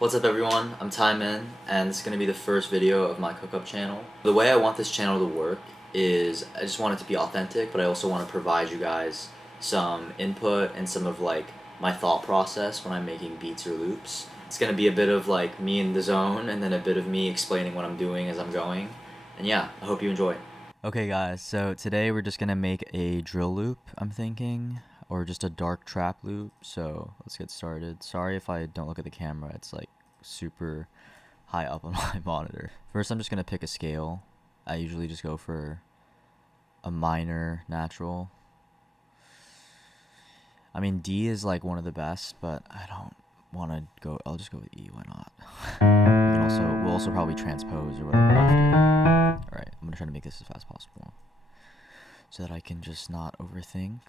What's up everyone, I'm Tyman, and this is going to be the first video of my cook-up channel. The way I want this channel to work is I just want it to be authentic, but I also want to provide you guys some input and some of my thought process when I'm making beats or loops. It's going to be a bit of me in the zone, and then a bit of me explaining what I'm doing as I'm going. And yeah, I hope you enjoy. Okay guys, so today we're just going to make a drill loop, I'm thinking. Or just a dark trap loop, so let's get started. Sorry if I don't look at the camera, it's super high up on my monitor. First I'm just gonna pick a scale. I usually just go for a minor natural. I mean D is one of the best, but I don't want to go, I'll just go with E, why not? We'll also probably transpose or whatever after. Alright, I'm gonna try to make this as fast as possible, so that I can just not overthink.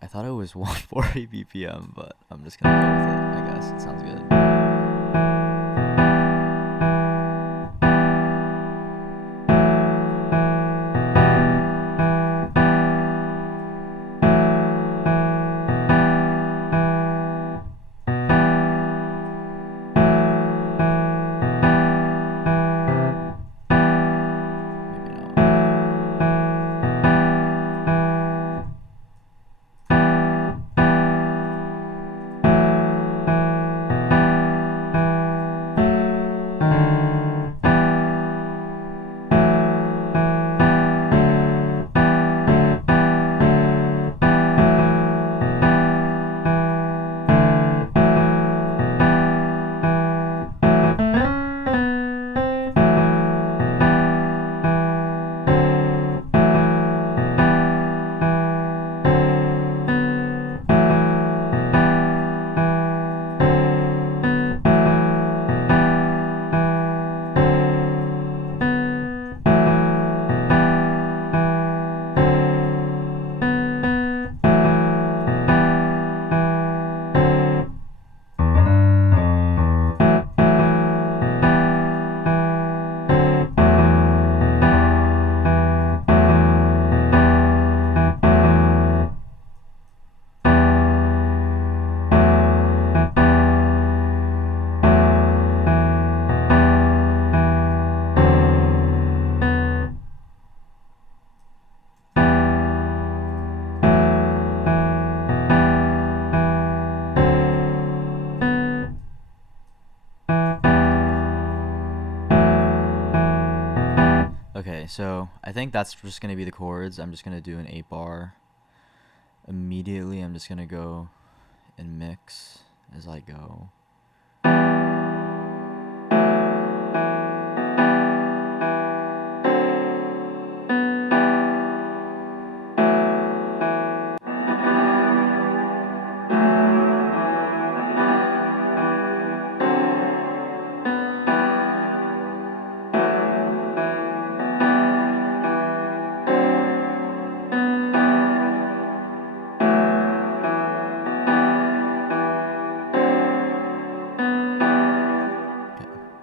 I thought it was 140 BPM, but I'm just gonna go with it, I guess. It sounds good. Okay, so I think that's just going to be the chords. I'm just going to do an 8-bar. Immediately, I'm just going to go and mix as I go.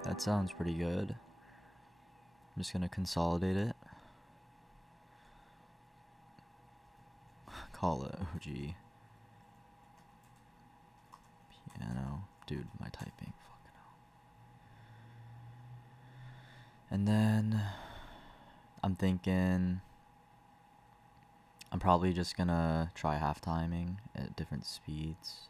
That sounds pretty good. I'm just gonna consolidate it. Call it OG. Piano. Dude, my typing. Fucking hell. And then I'm thinking I'm probably just gonna try half timing at different speeds.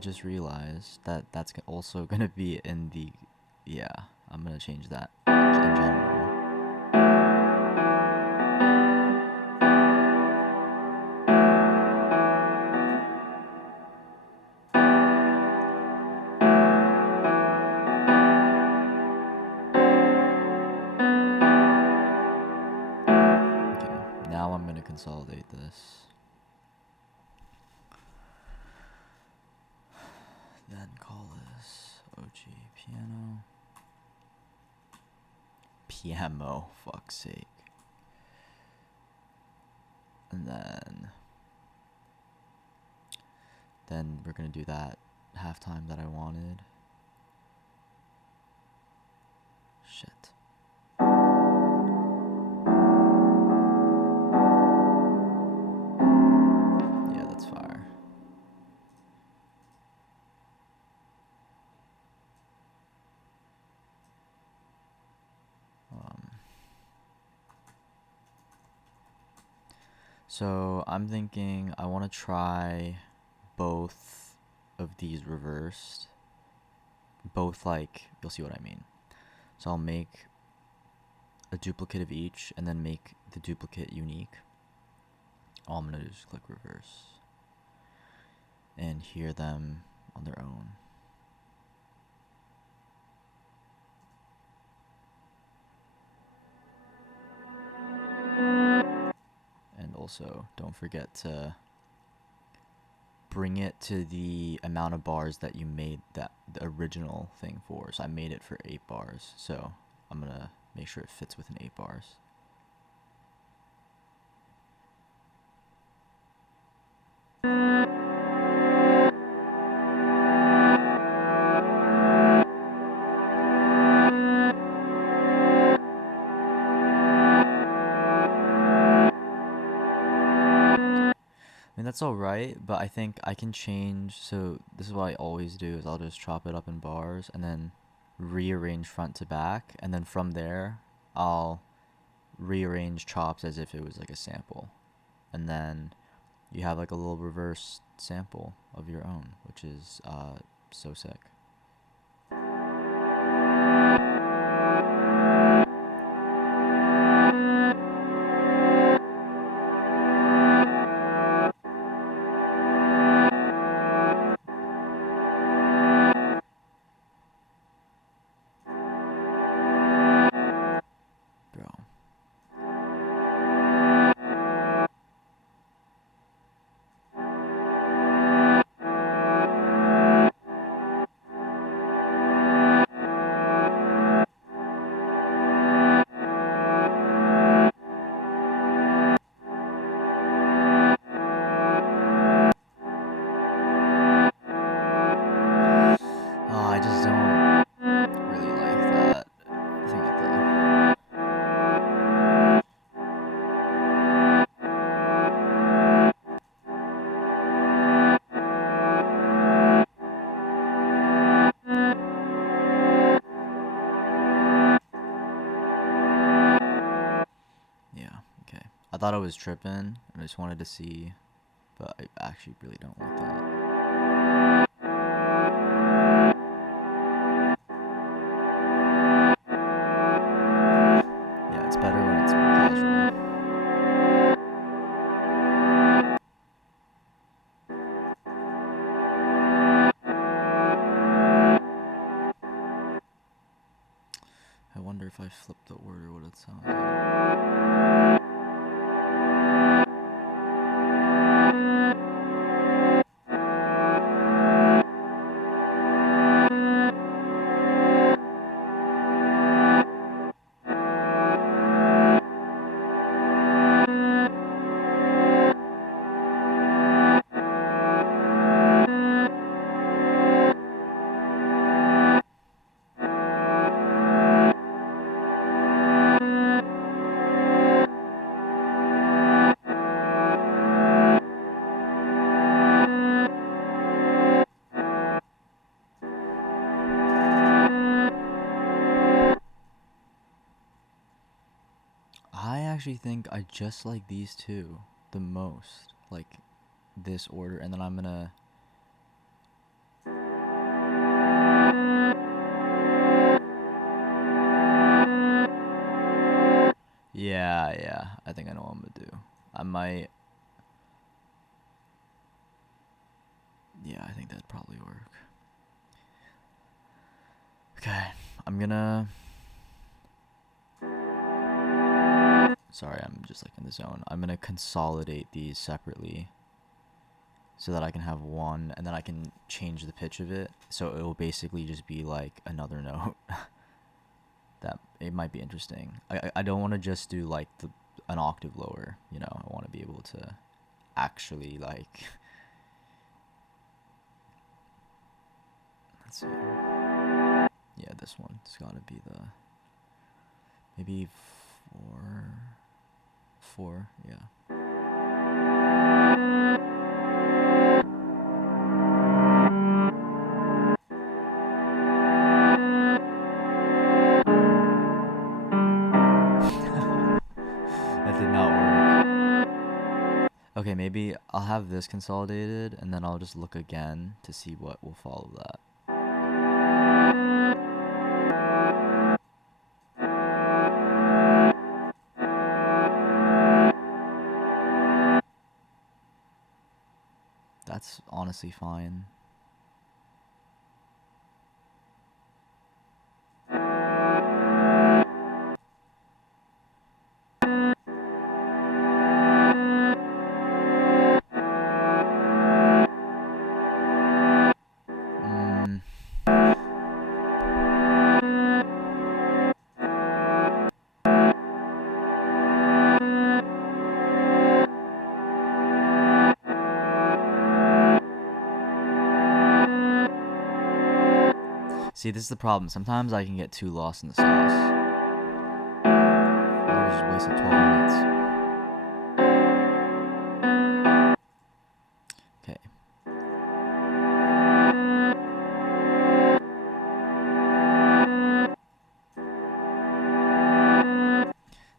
just realized that that's also gonna be in the, yeah, I'm gonna change that in general. Okay, now I'm gonna consolidate this. Then call this OG piano. Piano, fuck's sake. And then we're gonna do that halftime that I wanted. Shit. Yeah, that's fire. So I'm thinking I want to try both of these reversed. Both, like, you'll see what I mean. So I'll make a duplicate of each and then make the duplicate unique. All I'm going to do is click reverse and hear them on their own. And also, don't forget to bring it to the amount of bars that you made that the original thing for. So I made it for 8 bars. So I'm going to make sure it fits within 8 bars. I mean, that's alright, but I think I can change. So this is what I always do is I'll just chop it up in bars and then rearrange front to back, and then from there I'll rearrange chops as if it was like a sample, and then you have like a little reverse sample of your own, which is so sick. I thought I was tripping, and I just wanted to see, but I actually really don't like that. Yeah, it's better when it's more casual. I wonder if I flip the order, what it sounds like. I actually think I just like these two the most, like this order, and then I'm gonna Yeah, I think I know what I'm gonna do. I might... Yeah, I think that'd probably work. Okay, I'm gonna... Sorry, I'm just like in the zone. I'm gonna consolidate these separately so that I can have one, and then I can change the pitch of it. So it will basically just be like another note. That it might be interesting. I don't want to just do like an octave lower, you know. I want to be able to actually like... Let's see. Yeah, this one. It's gotta be the... Maybe 4, yeah. That did not work. Okay, maybe I'll have this consolidated, and then I'll just look again to see what will follow that. That's honestly fine. See, this is the problem. Sometimes I can get too lost in the sauce. I just wasted 12 minutes. Okay.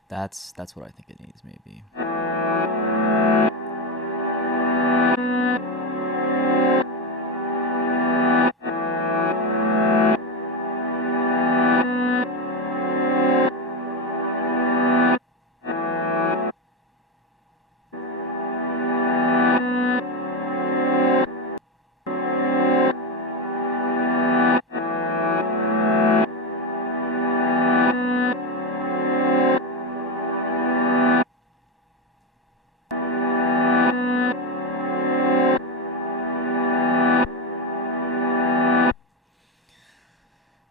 That's what I think it needs, maybe.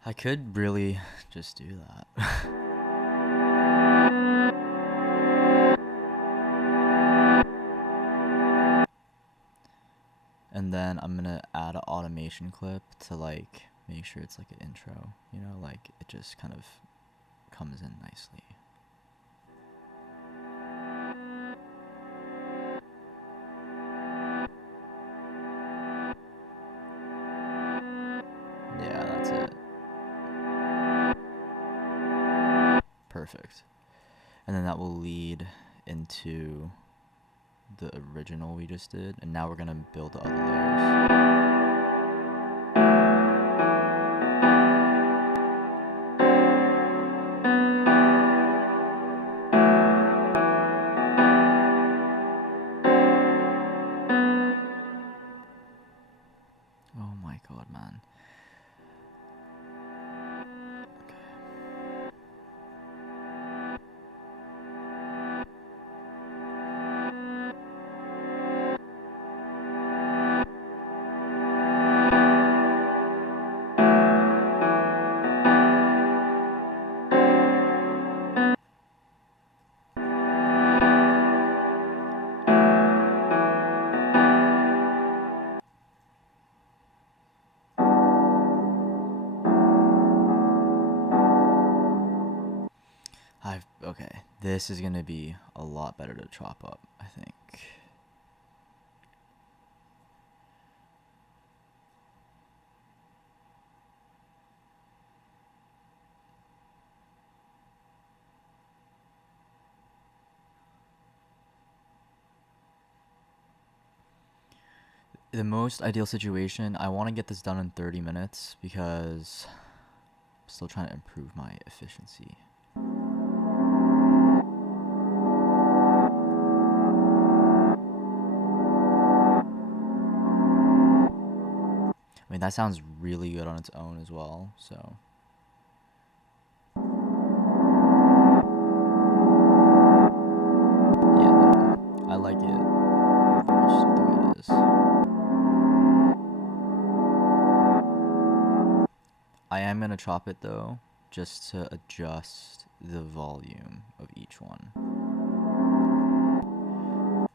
I could really just do that. And then I'm gonna add an automation clip to like make sure it's like an intro, you know, like it just kind of comes in nicely. Yeah, that's it. Perfect. And then that will lead into the original we just did, and now we're gonna build the other layers. Oh my god, man. Okay, this is gonna be a lot better to chop up, I think. The most ideal situation, I want to get this done in 30 minutes because I'm still trying to improve my efficiency. mean, that sounds really good on its own as well, so. Yeah, no, I like it reversed the way it is. I am gonna chop it though, just to adjust the volume of each one.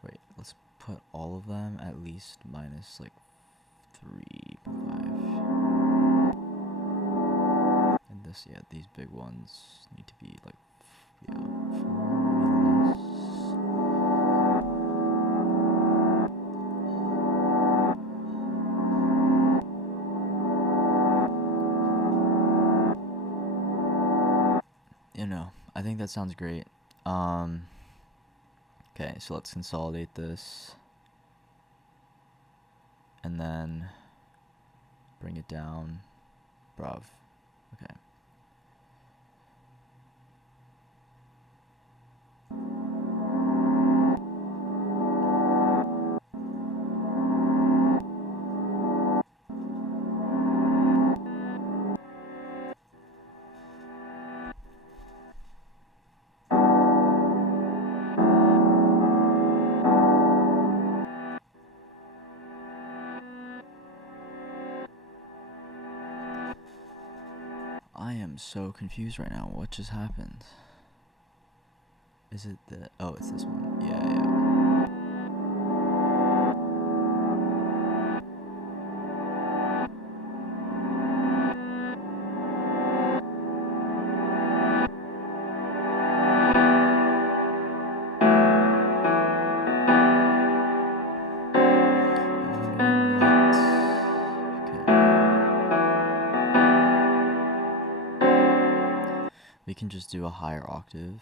Wait, let's put all of them at least minus like 3.5. And this, yeah, these big ones need to be like, yeah, 4 less. You know, I think that sounds great. Okay, so let's consolidate this. And then bring it down. Bruv. Okay. I am so confused right now. What just happened? Is it the... Oh, it's this one. Yeah. We can just do a higher octave.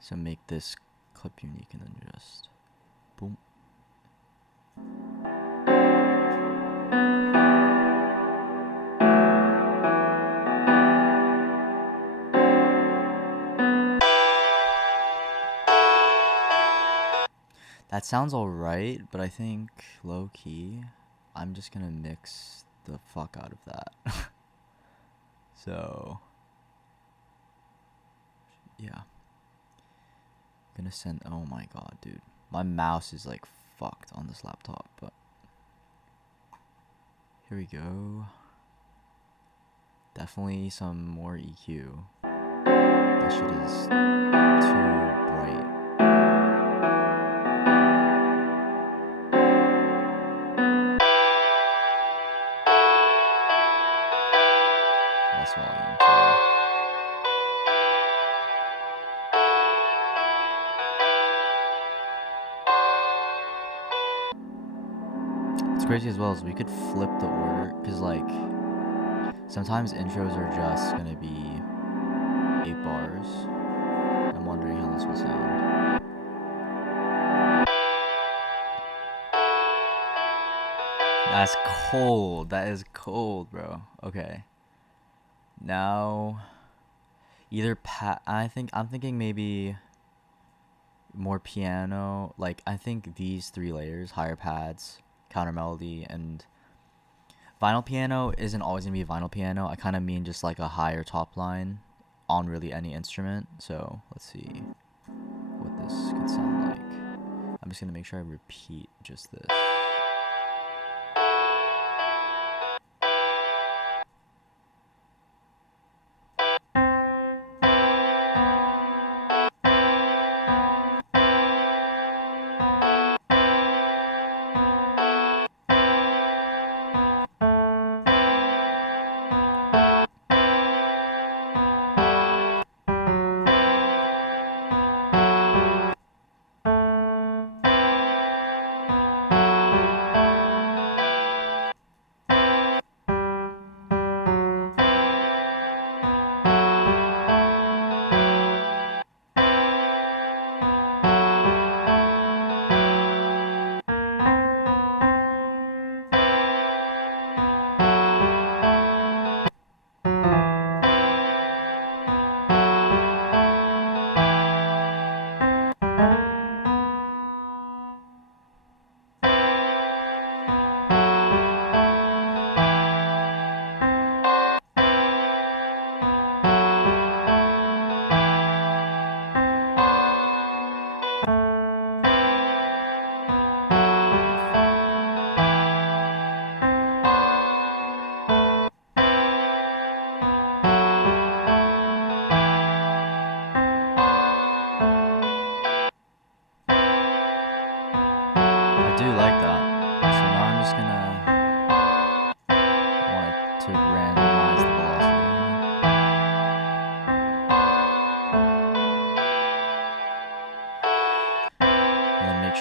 So make this clip unique and then just boom. That sounds alright, but I think low key, I'm just gonna mix the fuck out of that. So, yeah. Gonna send, oh my god, dude. My mouse is like fucked on this laptop, but here we go. Definitely some more EQ. That shit is too bright. Less volume too. What's crazy as well is we could flip the order, because like sometimes intros are just gonna be 8 bars. I'm wondering how this will sound. That's cold. That is cold, bro. Okay. Now, either I'm thinking maybe more piano. Like, I think these 3 layers, higher pads, counter melody, and vinyl piano isn't always gonna be vinyl piano. I kind of mean just like a higher top line on really any instrument. So let's see what this could sound like. I'm just gonna make sure I repeat just this.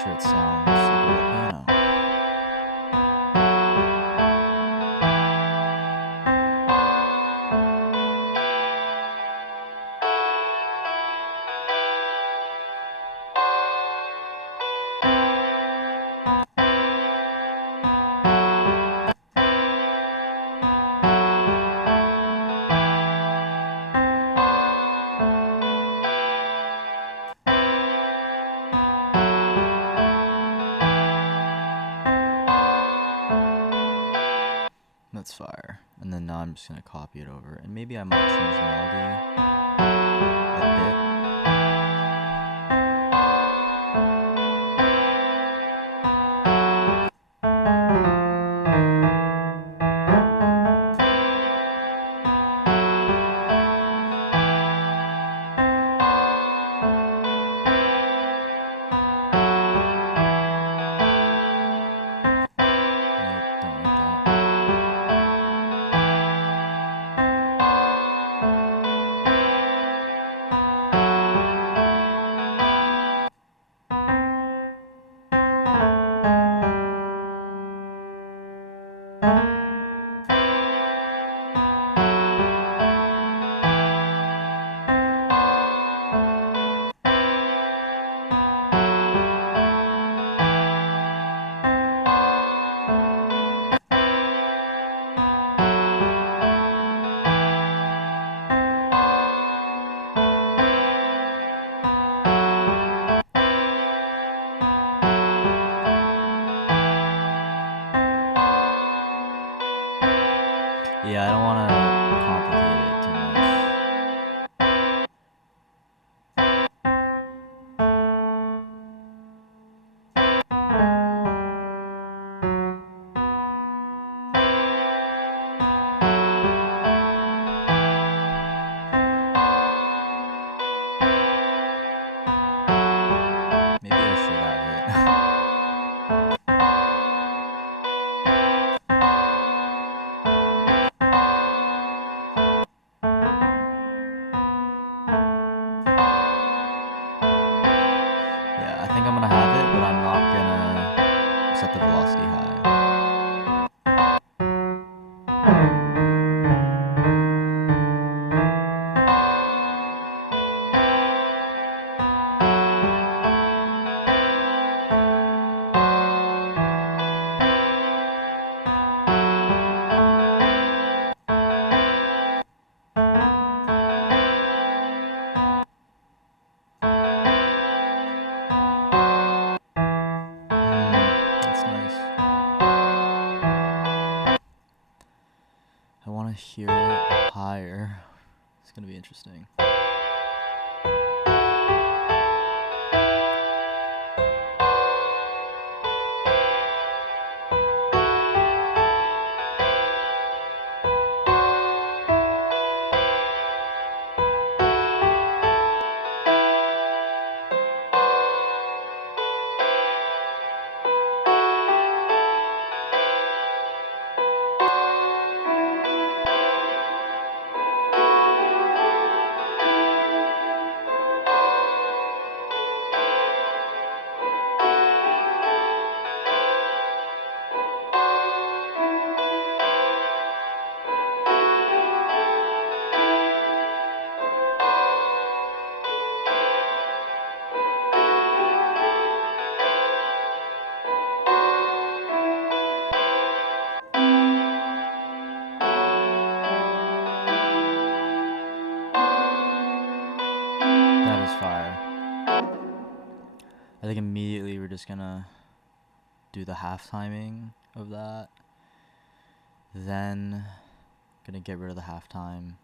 sure it sounds like a real piano. That's fire. And then now I'm just going to copy it over. And maybe I might change the melody a bit. Yeah, I don't want to complicate it too much. Maybe I should have it. Yeah, I think I'm gonna have it, but I'm not gonna set the velocity high. That's nice. I want to hear it higher. It's gonna be interesting. That is fire. I think immediately we're just gonna do the half timing of that. Then gonna get rid of the half time.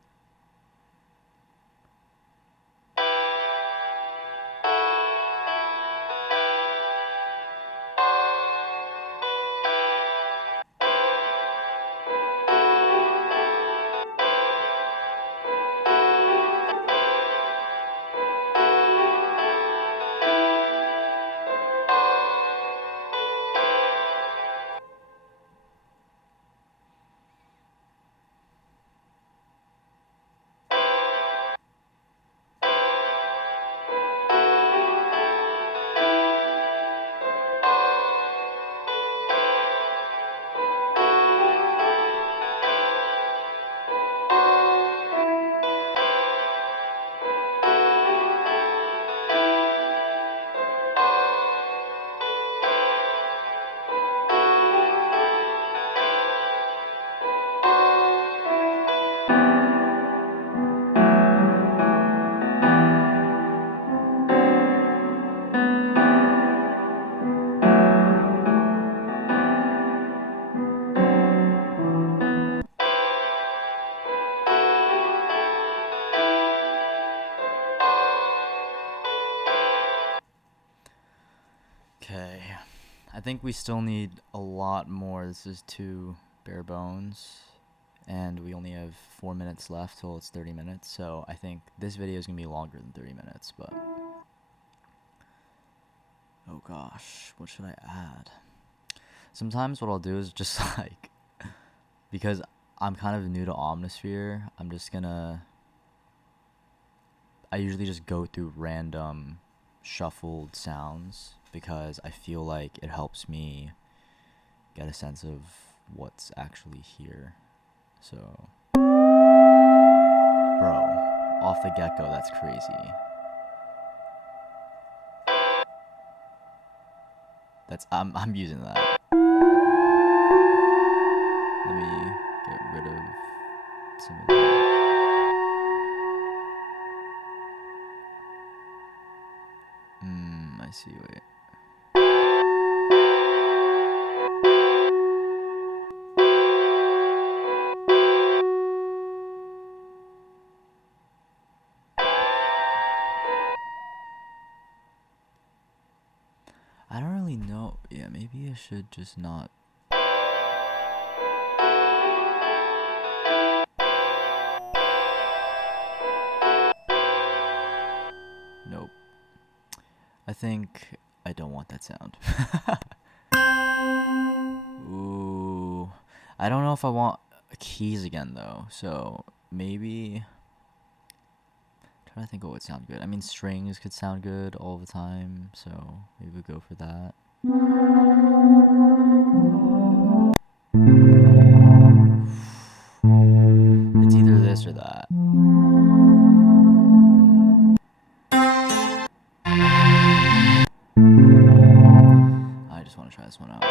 Okay, I think we still need a lot more. This is too bare bones, and we only have 4 minutes left till it's 30 minutes, so I think this video is gonna be longer than 30 minutes, but oh gosh, what should I add? Sometimes what I'll do is just like, because I'm kind of new to Omnisphere, I usually just go through random shuffled sounds because I feel like it helps me get a sense of what's actually here. So, bro, off the get-go, that's crazy. I'm using that. Let me get rid of some of that. I see, wait. I don't really know. Yeah, maybe I should just not. Nope. I think I don't want that sound. Ooh. I don't know if I want keys again though, so maybe I'm trying to think of what would sound good. I mean, strings could sound good all the time, so maybe we'll go for that. It's either this or that. I just want to try this one out.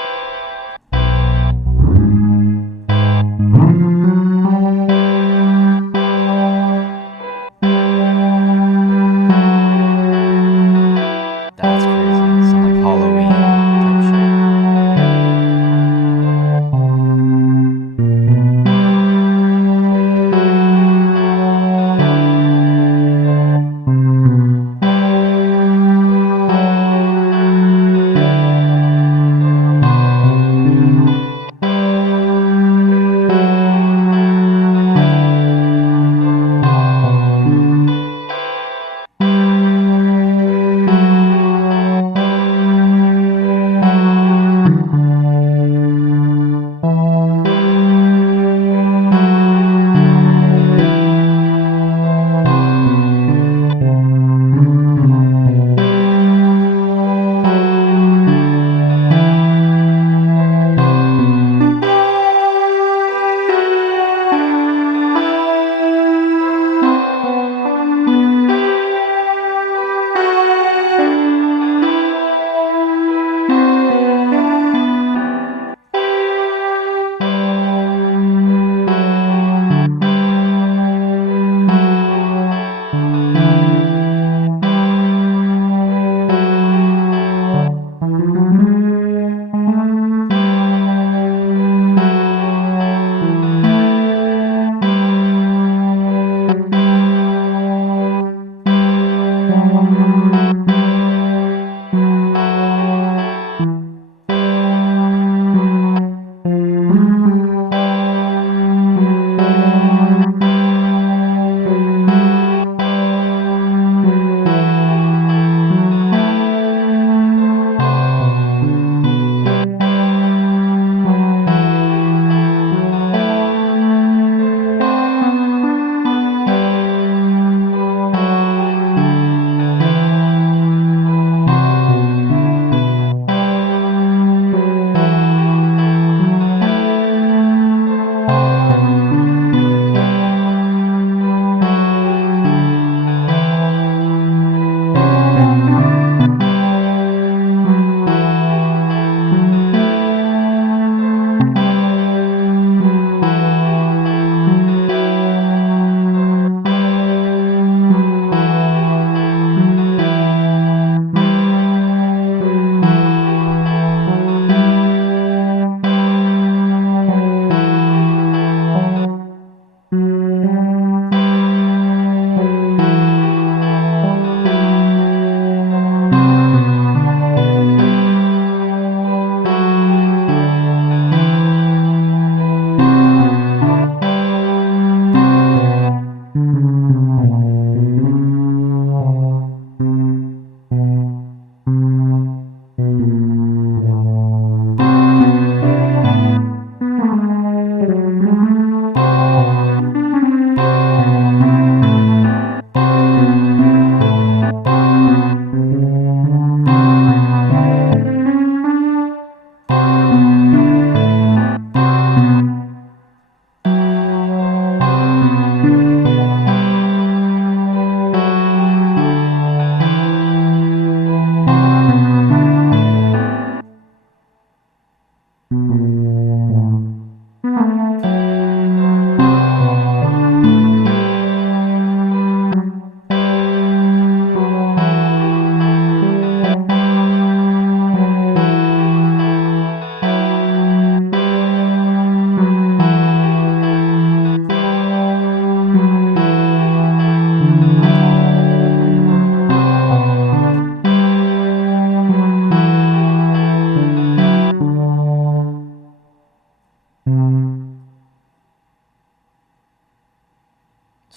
That's crazy. Sound like Halloween type shit.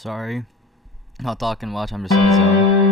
Sorry, not talking much. I'm just in the zone.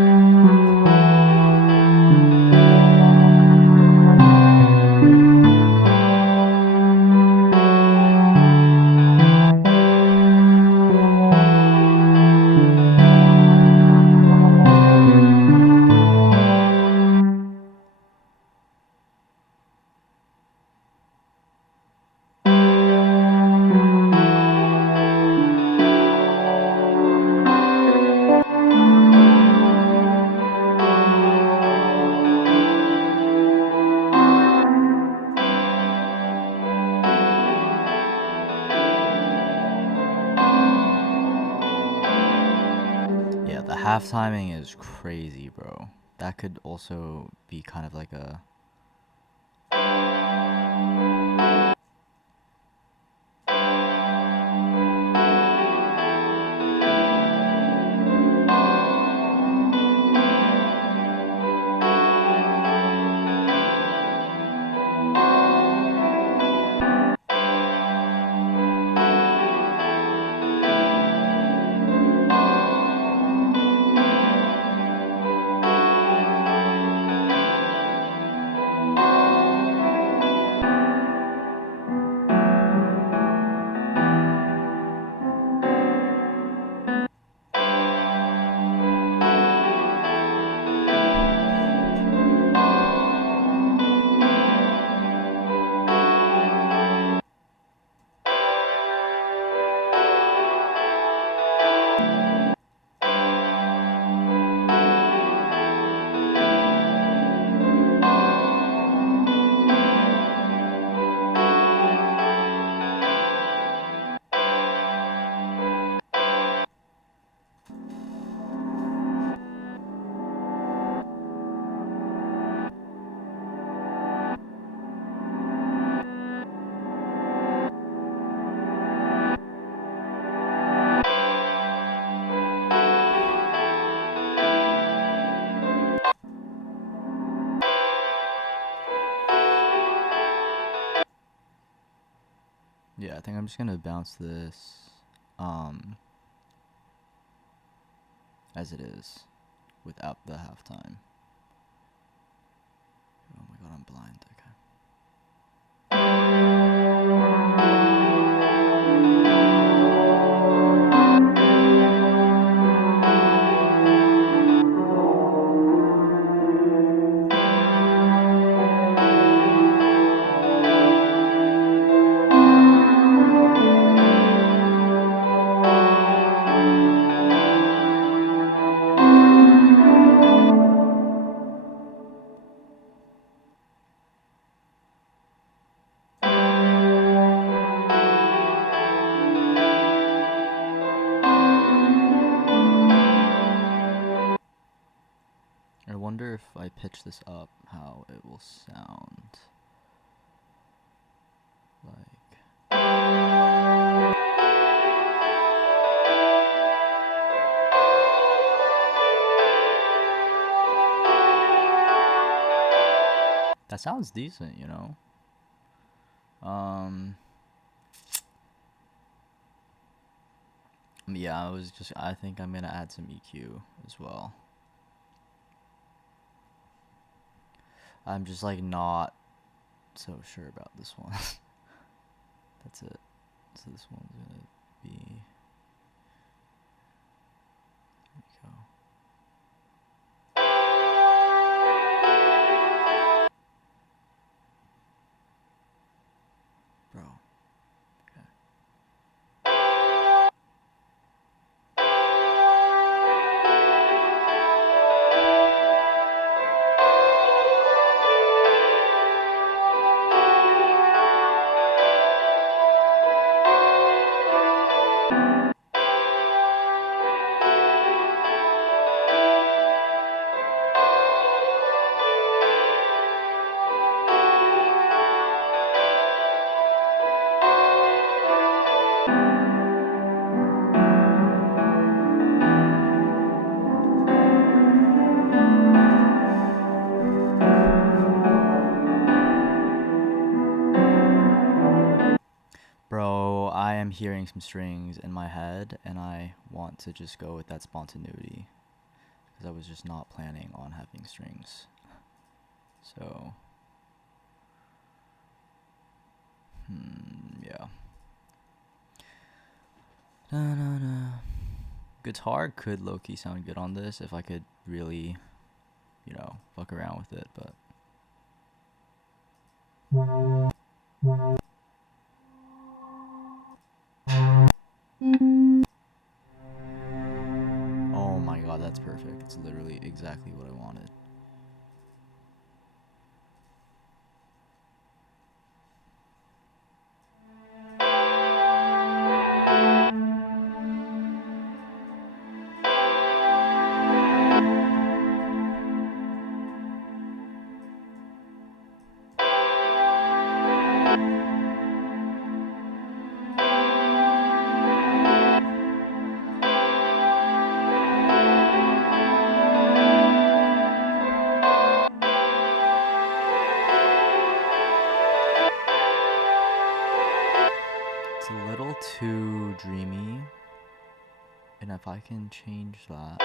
Yeah, the half timing is crazy, bro. That could also be kind of like a... Yeah, I think I'm just gonna bounce this as it is without the halftime. Oh my god, I'm blind. Okay. I wonder if I pitch this up, how it will sound like. That sounds decent, you know? Yeah, I think I'm gonna add some EQ as well. I'm just like not so sure about this one. That's it. So this one's gonna be... There we go. Bro. Okay. I'm hearing some strings in my head, and I want to just go with that spontaneity, because I was just not planning on having strings. So, yeah. Guitar could low-key sound good on this if I could really, you know, fuck around with it, but... Oh my god, that's perfect. It's literally exactly what I wanted. It's a little too dreamy, and if I can change that...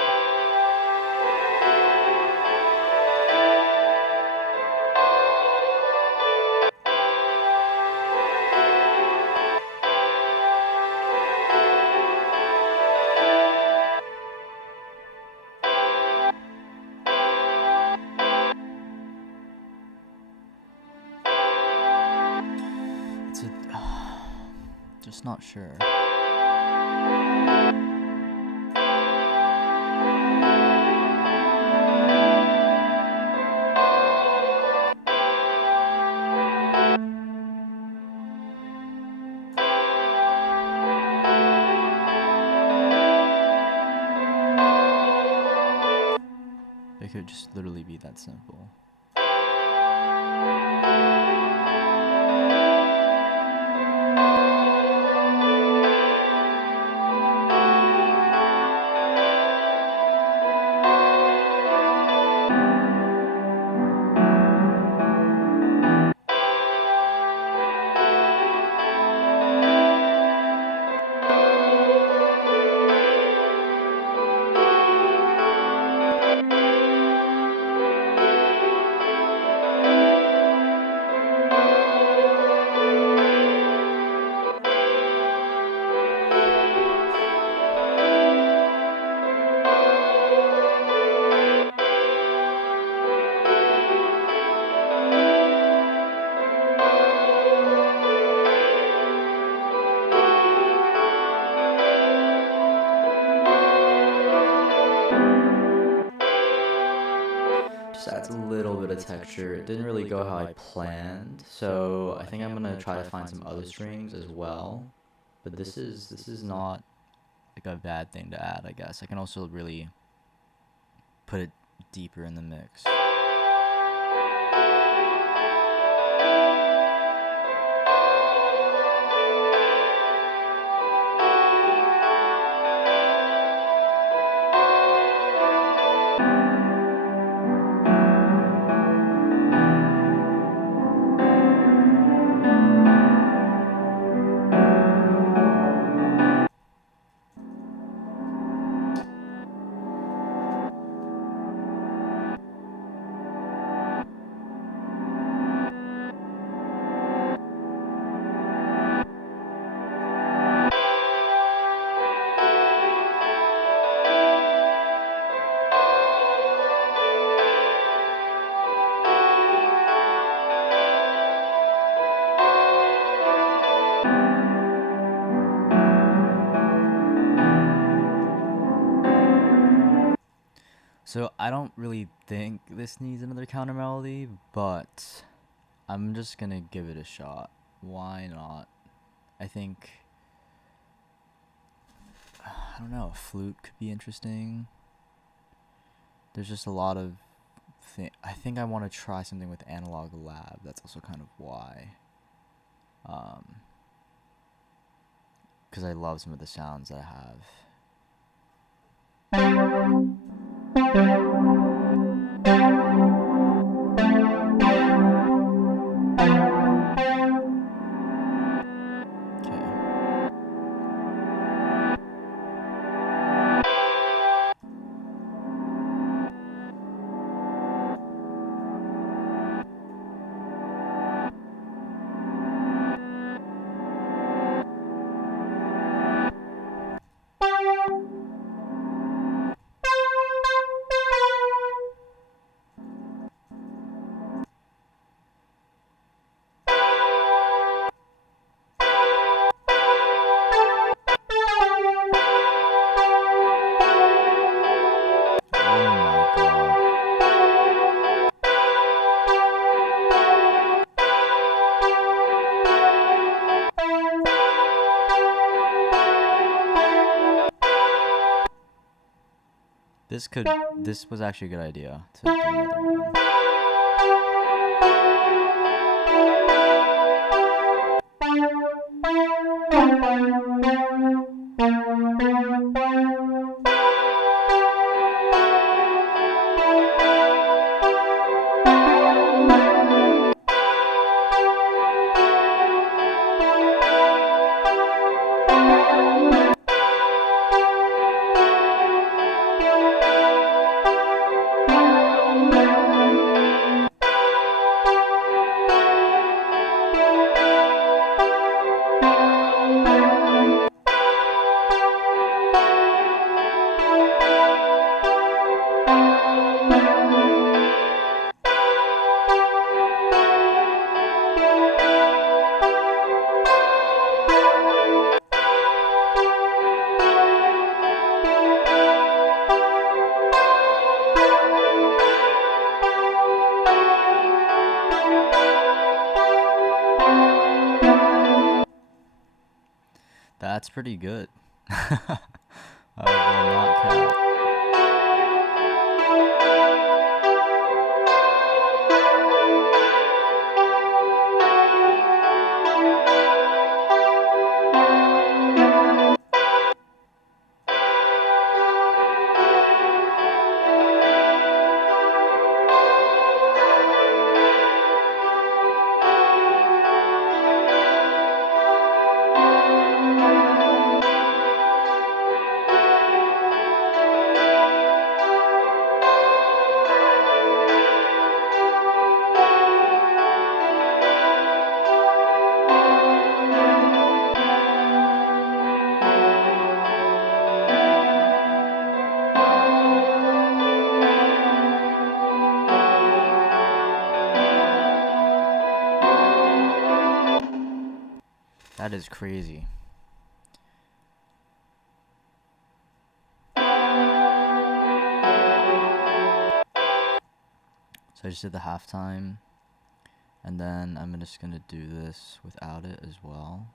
It's a... just not sure. It could just literally be that simple. Just adds a little bit of texture. It didn't really go how I planned, so I think I'm gonna try to find some other strings as well. But this is not like a bad thing to add, I guess. I can also really put it deeper in the mix. So I don't really think this needs another counter melody, but I'm just gonna give it a shot. Why not? I think, I don't know, a flute could be interesting. There's just a lot of I think I want to try something with Analog Lab. That's also kind of why. Because I love some of the sounds that I have. Okay. This was actually a good idea to do another one. That's pretty good. I will not cap. That is crazy. So I just did the halftime, and then I'm just gonna do this without it as well.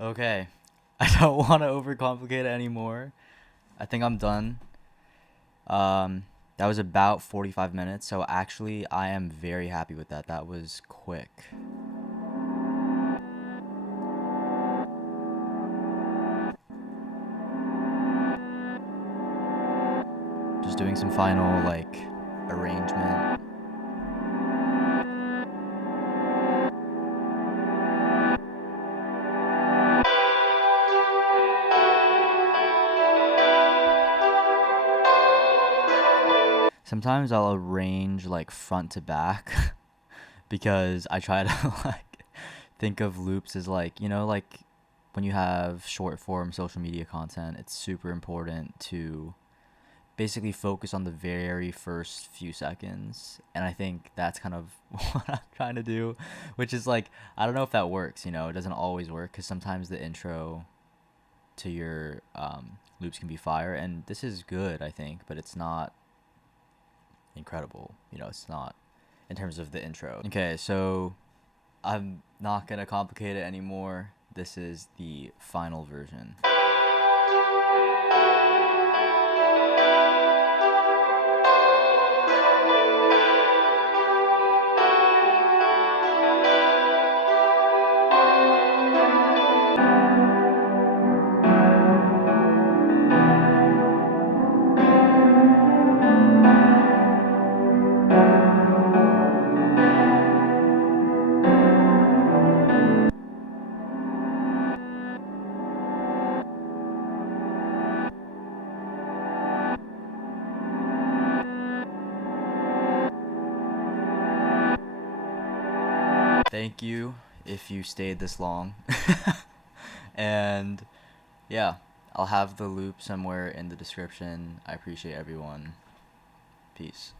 Okay, I don't want to overcomplicate it anymore. I think I'm done. That was about 45 minutes, so actually I am very happy with that. That was quick. Just doing some final, like, arrangement. Sometimes I'll arrange like front to back because I try to like think of loops as like, you know, like when you have short form social media content, it's super important to basically focus on the very first few seconds. And I think that's kind of what I'm trying to do, which is like, I don't know if that works, you know, it doesn't always work because sometimes the intro to your loops can be fire. And this is good, I think, but it's not incredible, you know, it's not in terms of the intro. Okay, so I'm not gonna complicate it anymore. This is the final version. thank you if you stayed this long. And yeah, I'll have the loop somewhere in the description. I appreciate everyone. Peace.